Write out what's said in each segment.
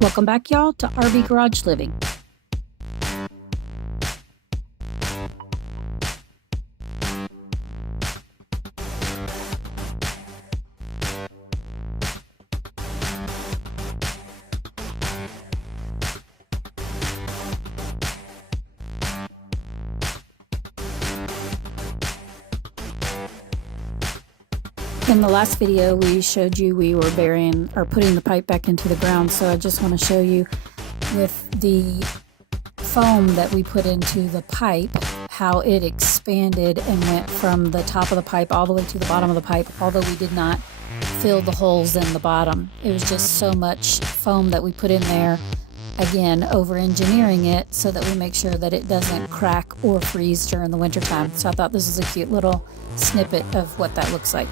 Welcome back, y'all, to RV Garage Living. In the last video, we showed you we were burying or putting the pipe back into the ground, so I just want to show you with the foam that we put into the pipe, how it expanded and went from the top of the pipe all the way to the bottom of the pipe, although we did not fill the holes in the bottom. It was just so much foam that we put in there, again, over-engineering it so that we make sure that it doesn't crack or freeze during the wintertime. So I thought this was a cute little snippet of what that looks like.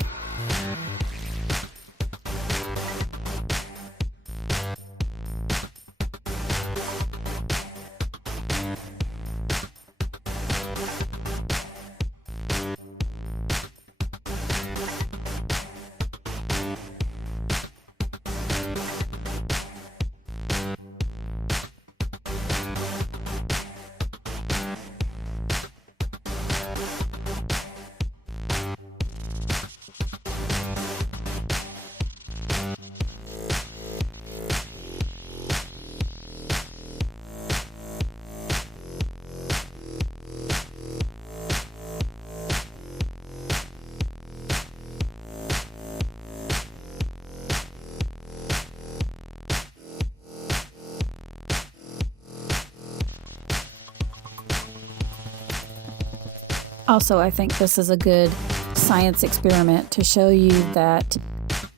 Also, I think this is a good science experiment to show you that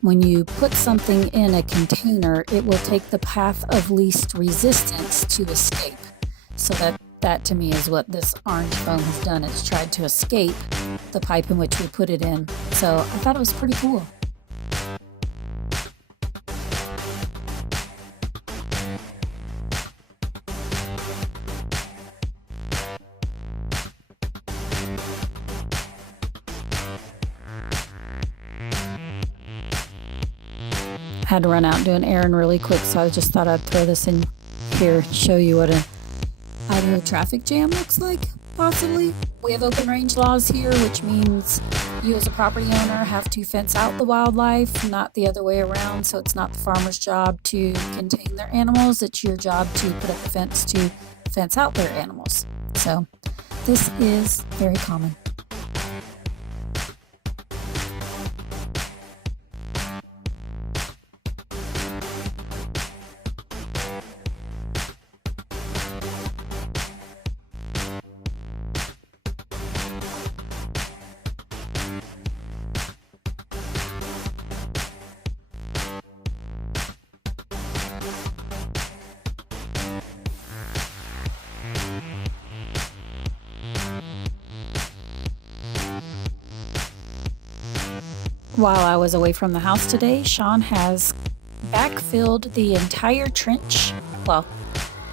when you put something in a container, it will take the path of least resistance to escape. So that to me is what this orange foam has done. It's tried to escape the pipe in which we put it in. So I thought it was pretty cool. Had to run out and do an errand really quick, so I just thought I'd throw this in here and show you what an Idaho traffic jam looks like, possibly. We have open range laws here, which means you as a property owner have to fence out the wildlife, not the other way around. So it's not the farmer's job to contain their animals, it's your job to put up a fence to fence out their animals. So this is very common. While I was away from the house today, Sean has backfilled the entire trench. Well,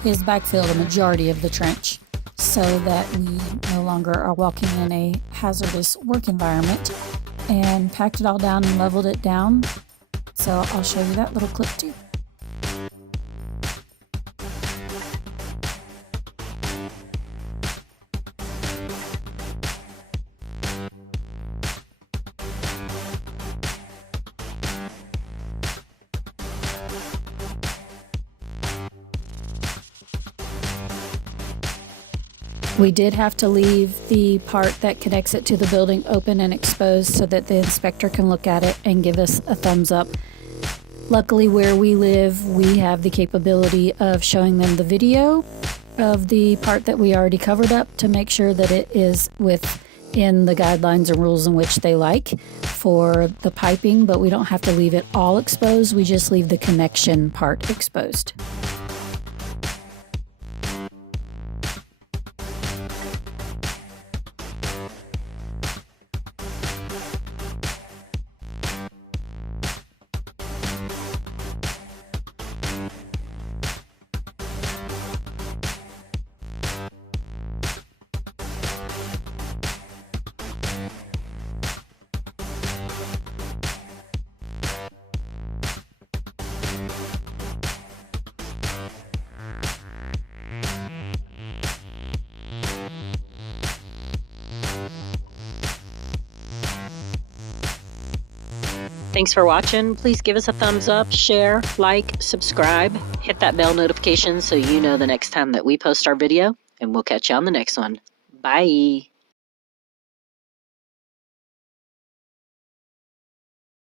he has backfilled a majority of the trench so that we no longer are walking in a hazardous work environment, and packed it all down and leveled it down. So I'll show you that little clip too. We did have to leave the part that connects it to the building open and exposed so that the inspector can look at it and give us a thumbs up. Luckily, where we live, we have the capability of showing them the video of the part that we already covered up to make sure that it is within the guidelines and rules in which they like for the piping, but we don't have to leave it all exposed. We just leave the connection part exposed. Thanks for watching. Please give us a thumbs up, share, like, subscribe, hit that bell notification so you know the next time that we post our video, and we'll catch you on the next one. Bye.